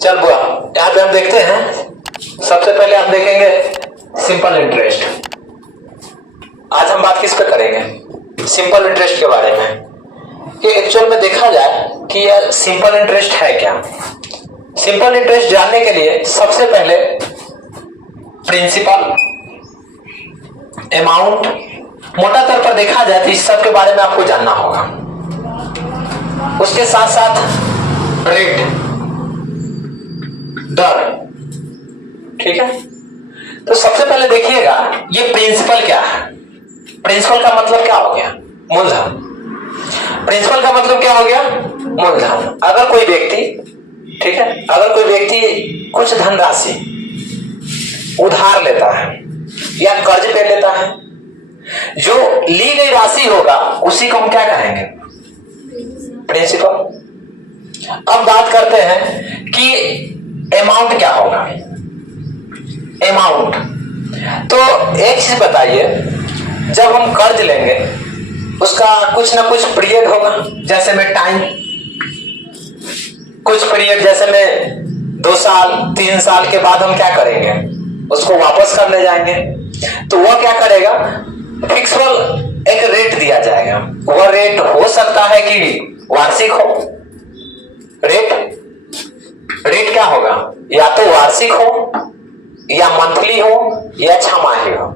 चल बुआ, यहाँ पे हम देखते हैं। सबसे पहले हम देखेंगे सिंपल इंटरेस्ट। आज हम बात किस पे करेंगे? सिंपल इंटरेस्ट के बारे में कि एक्चुअल में देखा जाए कि यह सिंपल इंटरेस्ट है क्या। सिंपल इंटरेस्ट जानने के लिए सबसे पहले प्रिंसिपल, अमाउंट, मोटा तौर पर देखा जाए तो इस सब के बारे में आपको जानना होगा। उसके साथ साथ रेट, दर, ठीक है। तो सबसे पहले देखिएगा ये प्रिंसिपल क्या है। प्रिंसिपल का मतलब क्या हो गया? मूलधन। प्रिंसिपल का मतलब क्या हो गया? मूलधन। अगर कोई व्यक्ति, ठीक है, अगर कोई व्यक्ति कुछ धनराशि उधार लेता है या कर्ज पे लेता है, जो ली गई राशि होगा उसी को हम क्या कहेंगे? प्रिंसिपल। अब बात करते हैं कि अमाउंट क्या होगा। अमाउंट तो एक चीज बताइए, जब हम कर्ज लेंगे उसका कुछ ना कुछ पीरियड होगा, जैसे में टाइम, कुछ पीरियड जैसे में 2 साल 3 साल के बाद हम क्या करेंगे? उसको वापस करने जाएंगे। तो वह क्या करेगा? फिक्सबल एक रेट दिया जाएगा। वह रेट हो सकता है कि वार्षिक हो। रेट क्या होगा? या तो वार्षिक हो, या मंथली हो, या छमाही हो।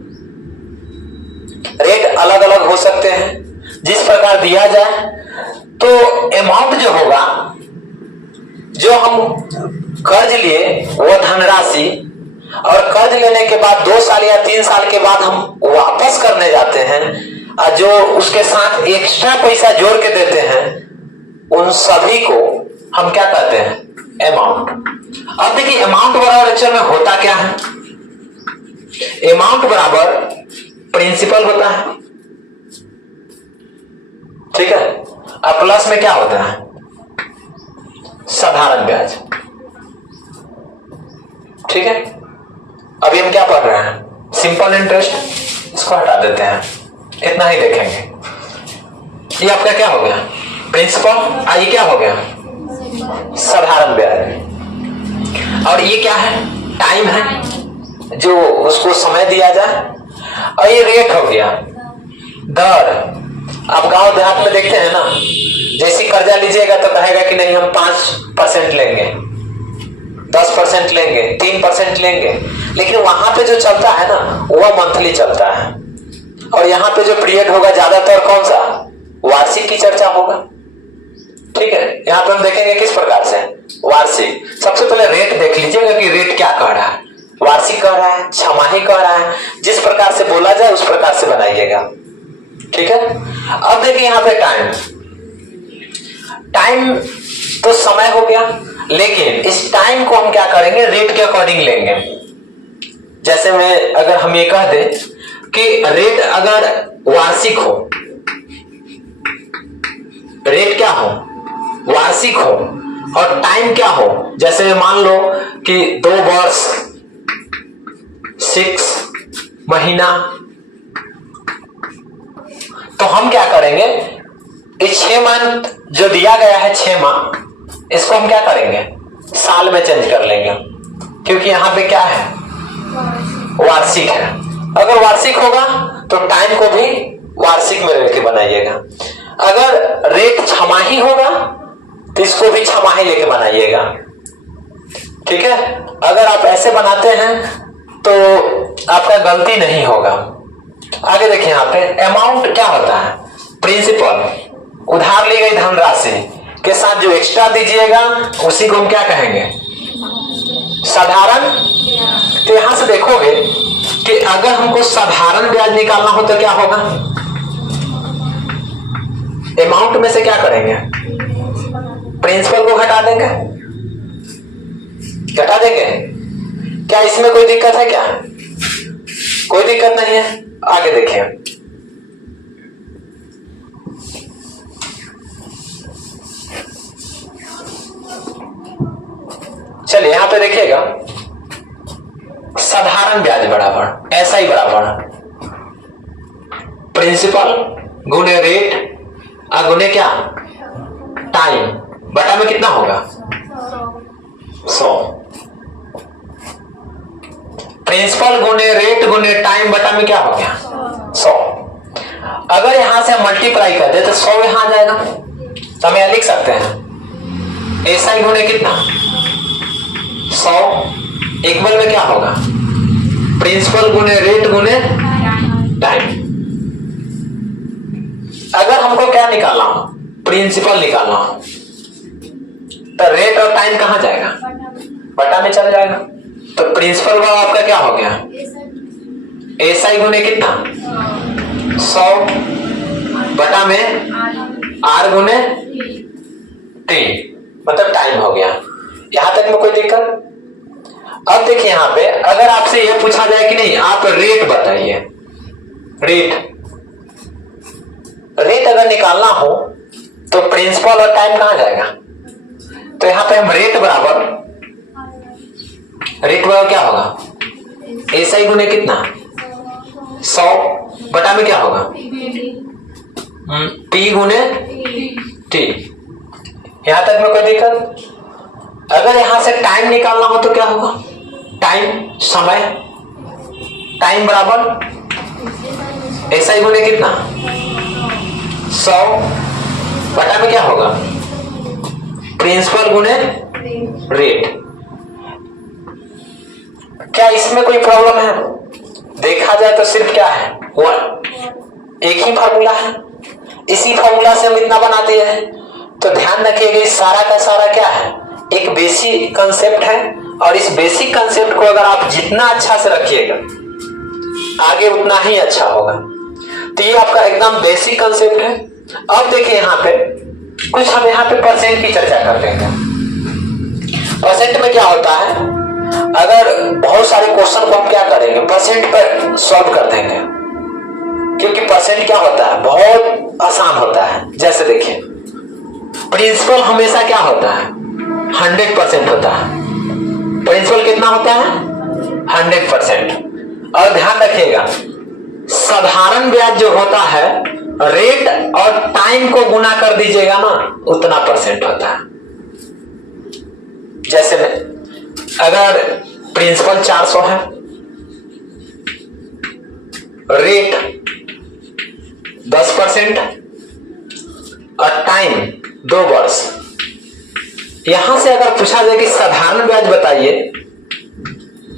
रेट अलग अलग हो सकते हैं जिस प्रकार दिया जाए। तो अमाउंट जो होगा, जो हम कर्ज लिए वो धनराशि, और कर्ज लेने के बाद 2 साल या 3 साल के बाद हम वापस करने जाते हैं, और जो उसके साथ एक्स्ट्रा पैसा जोड़ के देते हैं, उन सभी को हम क्या कहते हैं? अमाउंट। अब देखिए अमाउंट बराबर एक्चुअल में होता क्या है? अमाउंट बराबर प्रिंसिपल होता है, ठीक है, और प्लस में क्या होता है? साधारण ब्याज, ठीक है। अभी हम क्या पढ़ रहे हैं? Simple interest. इसको हटा देते हैं, इतना ही देखेंगे। ये आपका क्या हो गया? प्रिंसिपल। ये क्या हो गया? साधारण ब्याज। और ये क्या है? टाइम है, जो उसको समय दिया जाए। और ये रेट हो गया, दर। आप गांव देहात में देखते हैं ना, जैसे कर्जा लीजिएगा तो कहेगा कि नहीं हम 5% लेंगे, 10% लेंगे, 3% लेंगे, लेकिन वहां पे जो चलता है ना वह मंथली चलता है। और यहाँ पे जो पीरियड होगा ज्यादातर कौन सा? वार्षिक की चर्चा होगा, ठीक है। यहाँ पे हम देखेंगे किस प्रकार से वार्षिक। सबसे पहले रेट देख लीजिएगा कि रेट क्या कह रहा है, वार्षिक कह रहा है, छमाही कह रहा है। जिस प्रकार से बोला जाए उस प्रकार से बनाइएगा, ठीक है। अब देखिए यहाँ पे टाइम तो समय हो गया, लेकिन इस टाइम को हम क्या करेंगे? रेट के अकॉर्डिंग लेंगे। जैसे में अगर हम ये कह दें कि रेट अगर वार्षिक हो, रेट क्या हो? वार्षिक हो, और टाइम क्या हो? जैसे मान लो कि 2 वर्ष 6 महीना, तो हम क्या करेंगे? इस 6 मंथ जो दिया गया है, 6 माह, इसको हम क्या करेंगे? साल में चेंज कर लेंगे, क्योंकि यहां पे क्या है? वार्षिक है। अगर वार्षिक होगा तो टाइम को भी वार्षिक में लेके बनाइएगा। अगर रेट छमाही होगा तो इसको भी छमाही लेके बनाइएगा, ठीक है। अगर आप ऐसे बनाते हैं तो आपका गलती नहीं होगा। आगे देखिए यहाँ पे अमाउंट क्या होता है? प्रिंसिपल, उधार ली गई धनराशि के साथ जो एक्स्ट्रा दीजिएगा उसी को हम क्या कहेंगे? साधारण। तो यहां से देखोगे कि अगर हमको साधारण ब्याज निकालना हो तो क्या होगा? अमाउंट में से क्या करेंगे? प्रिंसिपल को घटा देंगे। क्या इसमें कोई दिक्कत है क्या? कोई दिक्कत नहीं है। आगे देखिए, चलिए यहां पे देखिएगा, साधारण ब्याज बराबर ऐसा ही बराबर प्रिंसिपल गुणे रेट गुणे क्या? टाइम बटा में कितना होगा? 100। प्रिंसिपल गुने रेट गुने टाइम बटा में क्या हो गया 100। अगर यहां से मल्टीप्लाई कर दे तो 100 यहां आ जाएगा, तो हम यहां लिख सकते हैं एसआई गुने कितना 100 इक्वल में क्या होगा प्रिंसिपल गुने रेट गुने टाइम। अगर हमको क्या निकालना हो प्रिंसिपल निकालना हो तो रेट और टाइम कहां जाएगा बटा में चल जाएगा। तो प्रिंसिपल का आपका क्या हो गया एसआई गुने कितना 100 बटा में आर गुने टी, मतलब टाइम हो गया। यहां तक में कोई दिक्कत। अब देखिए यहां पे अगर आपसे यह पूछा जाए कि नहीं आप रेट बताइए, रेट अगर निकालना हो तो प्रिंसिपल और टाइम कहां जाएगा, तो यहां पे हम रेट बराबर क्या होगा एसआई गुने कितना 100 बटा में क्या होगा पी गुने टी। यहां तक में कोई दिक्कत। अगर यहां से टाइम निकालना हो तो क्या होगा टाइम समय, टाइम बराबर एसआई गुने कितना 100 बटा में क्या होगा प्रिंसिपल गुने रेट। क्या इसमें कोई प्रॉब्लम है? देखा जाए तो सिर्फ क्या है एक ही फार्मूला है, इसी फार्मूला से हम इतना बनाते हैं। तो ध्यान रखिएगा इस सारा का सारा क्या है एक बेसिक कंसेप्ट है, और इस बेसिक कंसेप्ट को अगर आप जितना अच्छा से रखिएगा आगे उतना ही अच्छा होगा। तो ये आपका एकदम बेसिक कंसेप्ट है। अब देखिए यहाँ पे कुछ हम यहाँ पे परसेंट की चर्चा करते हैं। परसेंट में क्या होता है अगर बहुत सारे क्वेश्चन को हम क्या करेंगे परसेंट पर सॉल्व कर देंगे, क्योंकि परसेंट क्या होता है बहुत आसान होता है। जैसे देखिए प्रिंसिपल हमेशा क्या होता है 100% होता है। प्रिंसिपल कितना होता है 100%। और ध्यान रखिएगा साधारण ब्याज जो होता है रेट और टाइम को गुना कर दीजिएगा ना उतना परसेंट होता है। जैसे में अगर प्रिंसिपल 400 है, रेट 10% और टाइम 2 वर्ष। यहां से अगर पूछा जाए कि साधारण ब्याज बताइए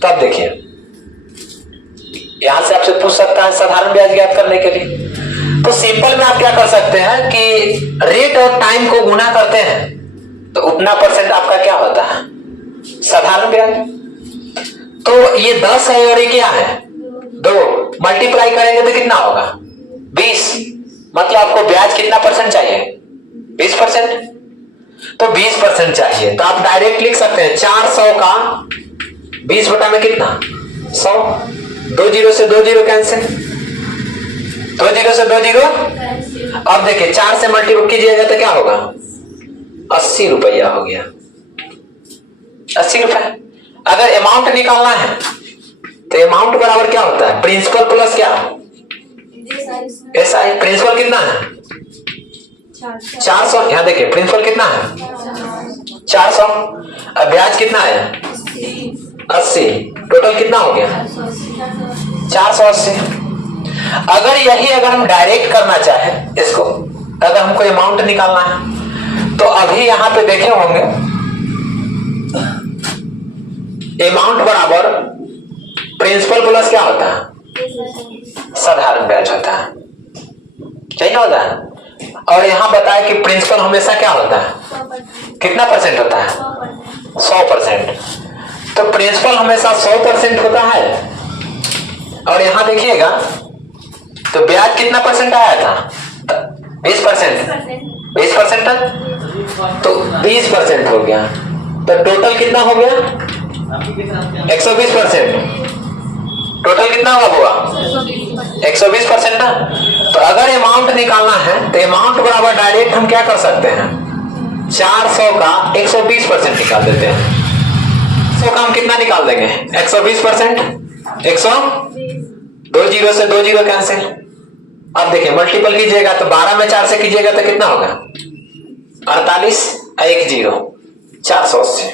तब देखिए यहां से आपसे पूछ सकता है साधारण ब्याज ज्ञात करने के लिए। तो सिंपल में आप क्या कर सकते हैं कि रेट और टाइम को गुना करते हैं तो उतना परसेंट आपका क्या होता है साधारण ब्याज। तो ये 10 है और ये क्या है 2, मल्टीप्लाई करेंगे तो कितना होगा 20, मतलब आपको ब्याज कितना परसेंट चाहिए 20%। तो 20% चाहिए तो आप डायरेक्ट लिख सकते हैं 400 का 20 बटा में कितना 100। 2 जीरो से 2 जीरो कैंसिल, 2 जीरो से 2 जीरो। अब देखिए 4 से मल्टीप्लाई कीजिएगा तो क्या होगा 80 रुपया हो गया 80 रुपए। अगर अमाउंट निकालना है तो अमाउंट बराबर क्या होता है प्रिंसिपल प्लस क्या एसआई। प्रिंसिपल कितना है 400। यहां देखिए प्रिंसिपल कितना है 400, अब ब्याज कितना है 80, टोटल कितना हो गया 480। अगर हम डायरेक्ट करना चाहे इसको, अगर हमको अमाउंट निकालना है तो अभी यहां पे देखे होंगे अमाउंट बराबर प्रिंसिपल प्लस क्या होता है साधारण ब्याज होता है, सही ना होता है। और यहां बताया कि प्रिंसिपल हमेशा क्या होता है कितना परसेंट होता है 100%। तो प्रिंसिपल हमेशा 100% होता है। और यहां देखिएगा तो ब्याज कितना परसेंट आया था 20%, 20% तो 20% हो गया। तो टोटल कितना हो गया 120%। टोटल कितना हुआ 120% ना। तो अगर अमाउंट निकालना है तो अमाउंट बराबर डायरेक्ट हम क्या कर सकते हैं 400 का 120% निकाल देते हैं। 100 का हम कितना निकाल देंगे 120%, 100, 2 जीरो से 2 जीरो कैंसिल। अब देखिए मल्टीपल कीजिएगा तो 12 में 4 से कीजिएगा तो कितना होगा 48, 1 जीरो 480।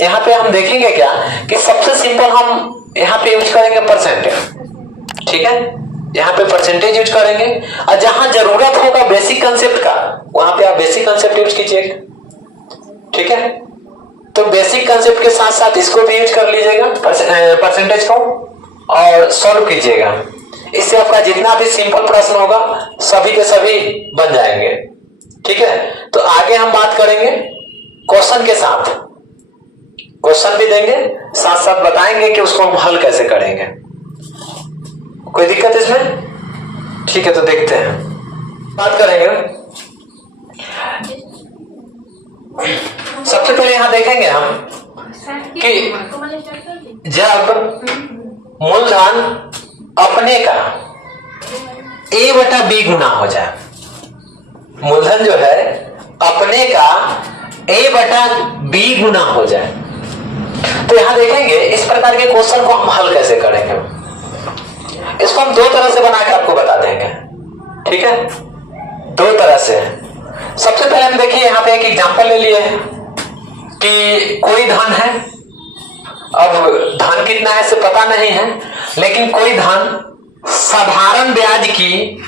यहाँ पे हम देखेंगे क्या कि सबसे सिंपल हम यहाँ पे यूज करेंगे परसेंटेज। ठीक है, यहाँ पे परसेंटेज यूज करेंगे और जहां जरूरत होगा बेसिक कंसेप्ट का वहां पे आप बेसिक कंसेप्ट यूज कीजिएगा। ठीक है, तो बेसिक कंसेप्ट के साथ साथ इसको भी यूज कर लीजिएगा परसेंटेज को और सॉल्व कीजिएगा। इससे आपका जितना भी सिंपल प्रश्न होगा सभी के सभी बन जाएंगे। ठीक है, तो आगे हम बात करेंगे क्वेश्चन के साथ, क्वेश्चन भी देंगे साथ साथ बताएंगे कि उसको हम हल कैसे करेंगे। कोई दिक्कत इसमें? ठीक है, तो देखते हैं, बात करेंगे। सबसे पहले यहां देखेंगे हम कि जब मूलधन अपने का a बटा b गुना हो जाए, मूलधन जो है अपने का a बटा b गुना हो जाए, तो यहां देखेंगे इस प्रकार के क्वेश्चन को हम हल कैसे करेंगे। इसको हम दो तरह से बना के आपको बता देंगे। ठीक है, दो तरह से। सबसे पहले हम देखिए यहां पे एक एग्जांपल ले लिए कि कोई धन है, अब धन कितना है इसे पता नहीं है, लेकिन कोई धन साधारण ब्याज की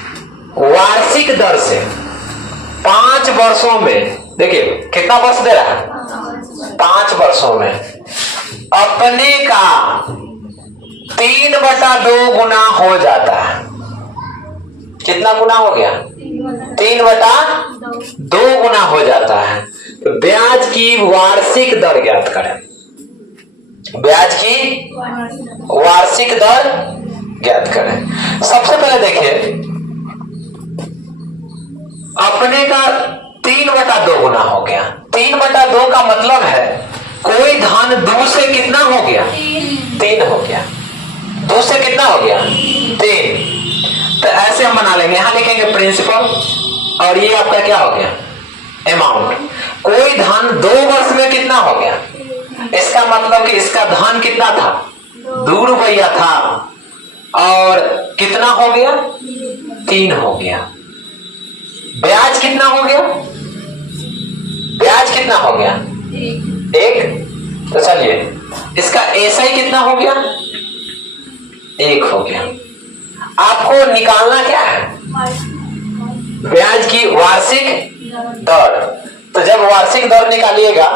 वार्षिक दर से 5 वर्षों में, देखिए कितना वर्ष दे रहा है, 5 वर्षों में अपने का 3/2 गुना हो जाता है। कितना गुना हो गया? 3/2 गुना हो जाता है। तो ब्याज की वार्षिक दर ज्ञात करें, ब्याज की वार्षिक दर ज्ञात करें। सबसे पहले देखिए अपने का 3/2 गुना हो गया। 3/2 का मतलब है कोई धन 2 से कितना हो गया? 3 हो गया। 2 से कितना हो गया? 3। तो ऐसे हम बना लेंगे, यहां लिखेंगे प्रिंसिपल और ये आपका क्या हो गया? अमाउंट। कोई धन 2 वर्ष में कितना हो गया? इसका मतलब कि इसका धन कितना था? 2 रुपया था और कितना हो गया? 3 हो गया। ब्याज कितना हो गया? ब्याज कितना हो गया? 1। तो चलिए इसका एसआई कितना हो गया? 1 हो गया। आपको निकालना क्या है? ब्याज की वार्षिक दर। तो जब वार्षिक दर निकालिएगा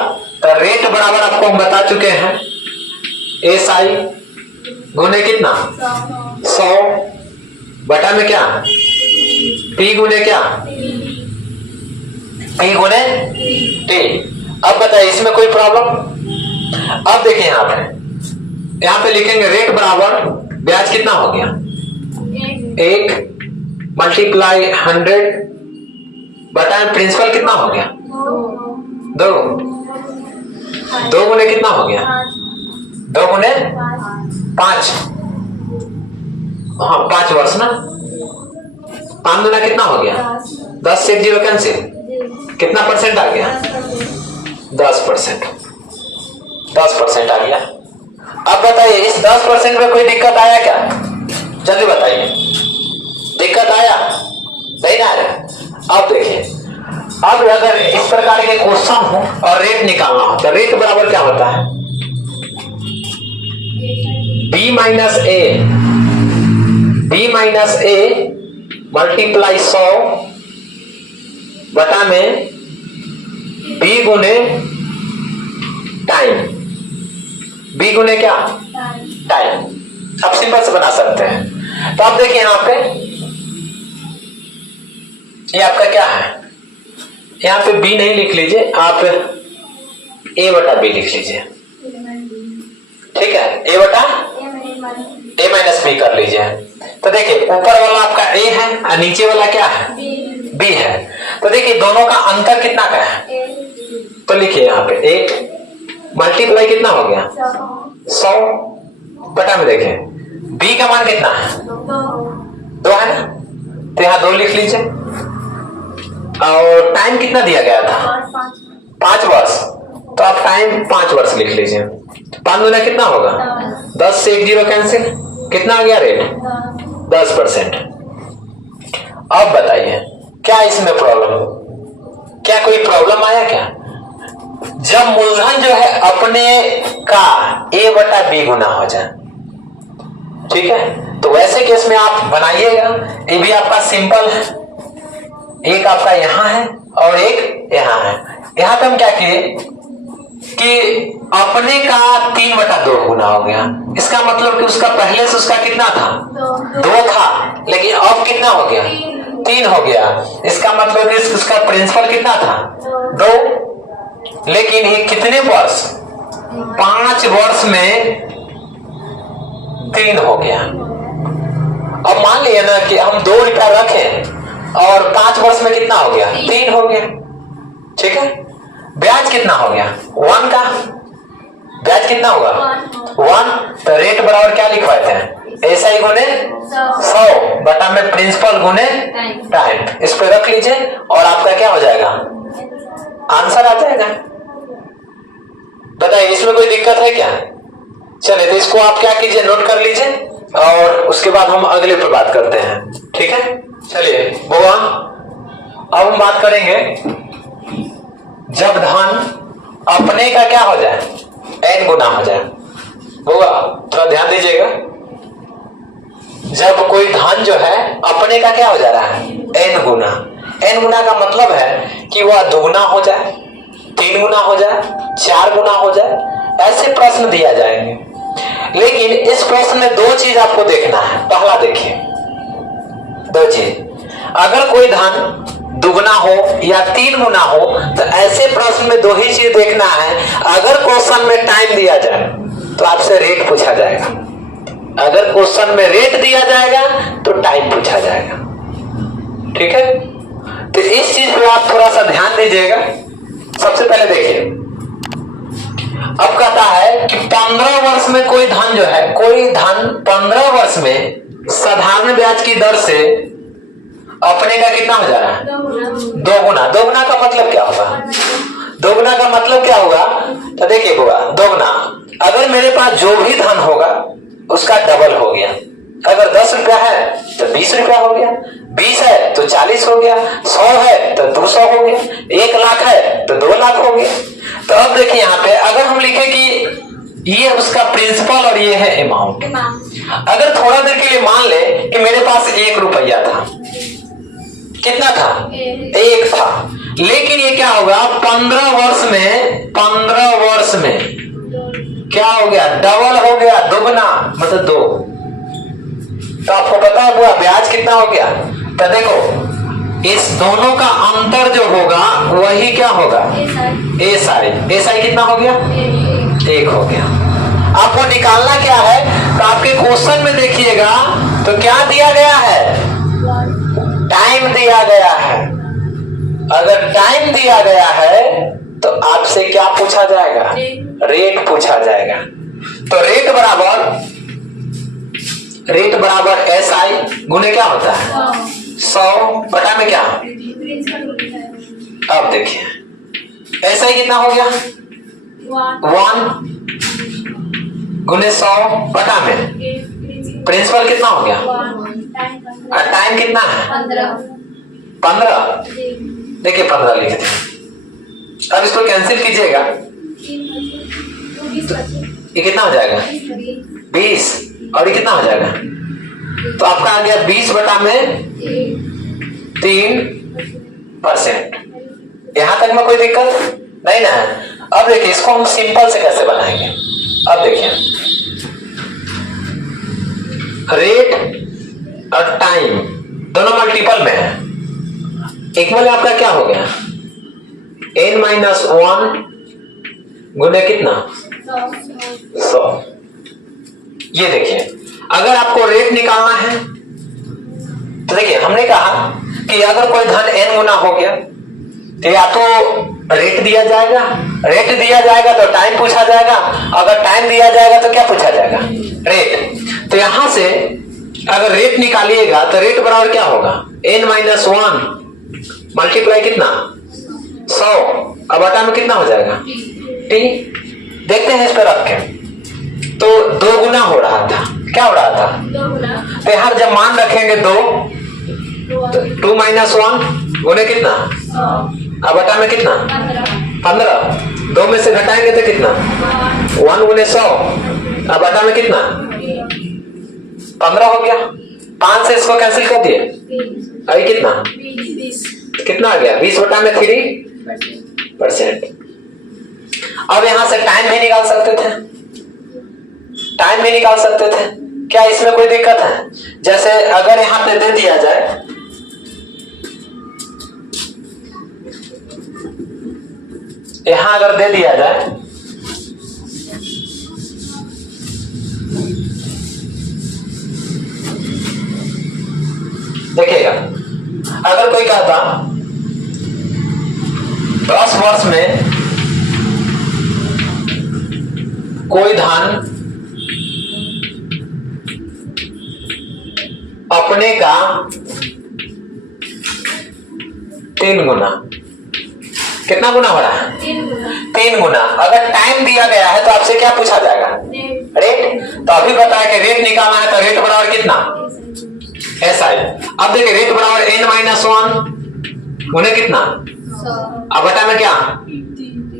तो रेट बराबर आपको हम बता चुके हैं, एसआई गुने कितना? 100 बटा में क्या? पी गुने क्या? पी गुने टी। अब बताइए इसमें कोई प्रॉब्लम? अब देखिए यहां पे लिखेंगे रेट बराबर ब्याज कितना हो गया? 1 मल्टीप्लाई 100 बटा प्रिंसिपल कितना हो गया? 2 गुने कितना हो गया? 2 गुने 5। हाँ 5 वर्ष ना। 5 गुना कितना हो गया? 10 से 0 कैंसिल। कितना परसेंट आ गया? 10%। 10% आ गया। अब बताइए इस 10% में कोई दिक्कत आया क्या? जल्दी बताइए, दिक्कत आया? नहीं ना आया? अब देखिए, अब अगर इस प्रकार के क्वेश्चन हो और रेट निकालना हो तो रेट बराबर क्या होता है? b माइनस ए मल्टीप्लाई 100 बटा में b गुने टाइम। b गुने क्या? टाइम। आप सिंपल से बना सकते हैं। तो आप देखिए यहां पे ये आपका क्या है? यहां पे b नहीं लिख लीजिए, आप a बटा b लिख लीजिए। ठीक है, a बटा a माइनस b कर लीजिए। तो देखिए ऊपर वाला आपका a है और नीचे वाला क्या है? b है। तो देखिए दोनों का अंतर कितना का है? तो लिखिए यहाँ पे 1 मल्टीप्लाई कितना हो गया? 100 बटा में देखिए b का मान कितना है? 2 है ना, तो यहाँ 2 लिख लीजिए। और टाइम कितना दिया गया था? 5 वर्ष। तो आप टाइम 5 वर्ष लिख लीजिए। 5 गुना कितना होगा? 10 से 1 0 कैंसिल। कितना आ गया रेट? 10%। अब बताइए क्या इसमें प्रॉब्लम? क्या कोई प्रॉब्लम आया क्या? जब मूलधन जो है अपने का a बटा b गुना हो जाए, ठीक है। तो वैसे केस में आप बनाइएगा, ये भी आपका सिंपल है, एक आपका यहां है और एक यहां है। यहां पे हम क्या किए कि अपने का 3/2 गुना हो गया, इसका मतलब कि उसका पहले से उसका कितना था 2 था, लेकिन अब कितना हो गया 3 हो गया। इसका मतलब कि उसका प्रिंसिपल कितना था 2, लेकिन ये कितने वर्ष 5 वर्ष में 3 हो गया। अब मान लिया ना कि हम 2 रुपया रखें और 5 वर्ष में कितना हो गया 3 हो गया, ठीक है। ब्याज कितना हो गया 1 का, ब्याज कितना होगा 1, तो रेट बराबर क्या लिखवाते हैं एसआई गुने 100 बटा में प्रिंसिपल गुने टाइम। इस पे रख लीजिए और आपका क्या हो जाएगा आंसर आ जाएगा। बताइए इसमें कोई दिक्कत है क्या? चलिए तो इसको आप क्या कीजिए नोट कर लीजिए और उसके बाद हम अगले पे बात करते हैं, ठीक है। चलिए बुआ अब हम बात करेंगे जब धन अपने का क्या हो जाए n गुना हो जाए। बुआ थोड़ा ध्यान दीजिएगा, जब कोई धन जो है अपने का क्या हो जा रहा है n गुना, n गुना का मतलब है कि वह 2 गुना हो जाए, 3 गुना हो जाए, 4 गुना हो जाए, ऐसे प्रश्न दिया जाएंगे। लेकिन इस प्रश्न में 2 चीज आपको देखना है। पहला देखिए 2 चीज, अगर कोई धन 2 गुना हो या 3 गुना हो तो ऐसे प्रश्न में 2 ही चीज देखना है। अगर क्वेश्चन में टाइम दिया जाए तो आपसे रेट पूछा जाएगा, अगर क्वेश्चन में रेट दिया जाएगा तो टाइम पूछा जाएगा, ठीक है। तो इस चीज पे आप थोड़ा सा ध्यान दीजिएगा। सबसे पहले देखिए, अब कहता है कि 15 वर्ष में कोई धन जो है, कोई धन 15 वर्ष में साधारण ब्याज की दर से अपने का कितना हो जा रहा है 2 गुना। 2 गुना का मतलब क्या होगा, 2 गुना का मतलब क्या होगा, तो देखिए बुआ 2 गुना, अगर मेरे पास जो भी धन होगा उसका डबल हो गया। अगर 10 रुपया है तो 20 रुपया हो गया, 20 है तो 40 हो गया, 100 है तो 200 हो गया, 1 लाख है तो 2 लाख हो गया। तो अब देखिए यहाँ पे अगर हम लिखे कि ये उसका प्रिंसिपल और ये है अमाउंट, अगर थोड़ा देर के लिए मान ले कि मेरे पास 1 रुपया था, कितना था 1 था, लेकिन ये क्या होगा 15 वर्ष में क्या हो गया डबल हो गया, 2 गुना मतलब 2। तो आपको पता है बुआ ब्याज कितना हो गया, तो देखो इस दोनों का अंतर जो होगा वही क्या होगा एसआई कितना हो गया 1 हो गया। आपको निकालना क्या है, तो आपके क्वेश्चन में देखिएगा तो क्या दिया गया है टाइम दिया गया है। अगर टाइम दिया गया है तो आपसे क्या पूछा जाएगा रेट पूछा जाएगा। तो रेट बराबर एसआई गुने क्या होता है 100 बटा में क्या। अब देखिए एसआई कितना हो गया 1 गुने 100 बटा में प्रिंसिपल कितना हो गया और टाइम कितना है 15। देखिए 15 लिख दिए। अब इसको कैंसिल कीजिएगा तो ये कितना हो जाएगा 20 और ये कितना हो जाएगा, तो आपका आ गया 20 बटा में 3%। यहां तक में कोई दिक्कत नहीं ना है। अब देखिए इसको हम सिंपल से कैसे बनाएंगे। अब देखिए रेट और टाइम दोनों मल्टीपल में है, इक्वल आपका क्या हो गया n-1 गुने कितना 100। ये देखिए अगर आपको रेट निकालना है तो देखिए हमने कहा कि अगर कोई धन n गुना हो गया तो या तो रेट दिया जाएगा तो टाइम पूछा जाएगा, अगर टाइम दिया जाएगा तो क्या पूछा जाएगा रेट। तो यहां से अगर रेट निकालिएगा तो रेट बराबर क्या होगा n-1 मल्टीप्लाई कितना 100 अब बटा में कितना हो जाएगा t। देखते हैं इस पर रख के, तो 2 गुना हो रहा था, क्या हो रहा था 2 गुना। तो यहाँ जब मान रखेंगे 2 तो 2 - 1 गुने कितना 100 अब बटा में कितना 15 15। 2 में से घटाएंगे तो कितना 1 गुने 100, अब बटा में कितना 15 हो गया। 5 से इसको कैंसिल कर दिए, अभी कितना आ गया 20 बटा में 3%। अब यहां से टाइम भी निकाल सकते थे, क्या इसमें कोई दिक्कत है? जैसे अगर यहां पे दे दिया जाए अगर दे दिया जाए देखिएगा, अगर कोई कहता 10 वर्ष में कोई धन अपने का 3 गुना, कितना गुना हो रहा है 3 गुना। अगर टाइम दिया गया है तो आपसे क्या पूछा जाएगा रेट। तो अभी बताया कि रेट निकालना है तो रेट बराबर कितना ऐसा है। अब देखिए रेट बराबर n-1 गुने कितना, अब बटा में क्या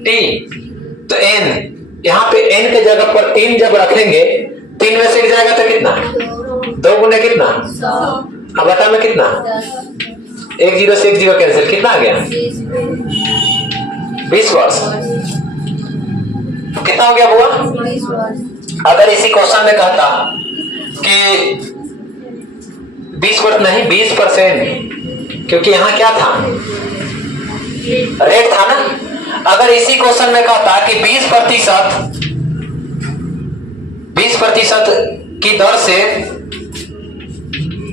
t, तो n यहाँ पे n के जगह पर 3 जब रखेंगे 3 में से एक जाएगा तो कितना 2 गुने कितना, अब बटा में कितना 1 0 से 1 0 कैंसिल, कितना आ गया 20 वर्ष। कितना हो गया बुआ? अगर इसी क्वेश्चन में कहता कि 20 वर्ष नहीं 20%, क्योंकि यहां क्या था रेट था ना। अगर इसी क्वेश्चन में कहता कि 20% की दर से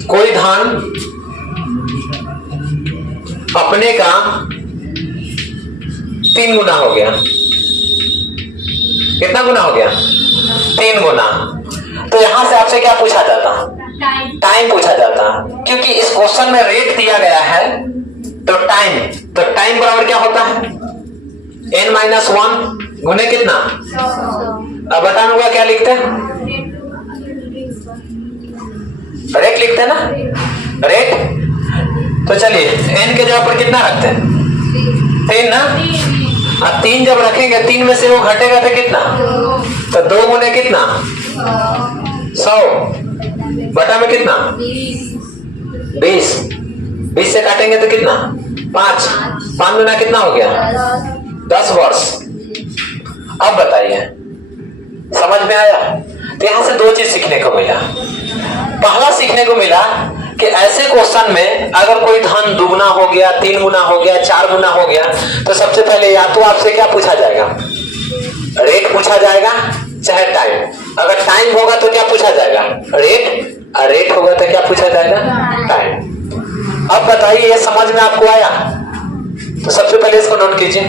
कोई धन अपने का 3 गुना हो गया, कितना गुना हो गया 3 गुना, तो यहां से आपसे क्या पूछा जाता टाइम पूछा जाता, क्योंकि इस क्वेश्चन में रेट दिया गया है तो टाइम बराबर क्या होता है n-1 गुने कितना, अब बताना हुआ क्या लिखते हैं रेट लिखते हैं ना रेट। तो चलिए n के जगह पर कितना रखते हैं 3 ना, अब 3 जब रखेंगे 3 में से वो घटेगा तो कितना, तो 2 गुने कितना 100 बटा में कितना 20 से काटेंगे तो कितना 5 गुना कितना हो गया 10 वर्ष। अब बताइए समझ में आया? तो यहां से 2 चीज सीखने को मिला। पहला सीखने को मिला कि ऐसे क्वेश्चन में अगर कोई धन 2 गुना हो गया 3 गुना हो गया 4 गुना हो गया तो सबसे पहले या तो आपसे क्या पूछा जाएगा रेट पूछा जाएगा चाहे टाइम। अगर टाइम होगा तो क्या पूछा जाएगा रेट, और रेट होगा तो क्या पूछा जाएगा टाइम। अब बताइए ये समझ में आपको आया? तो सबसे पहले इसको नोट कीजिए।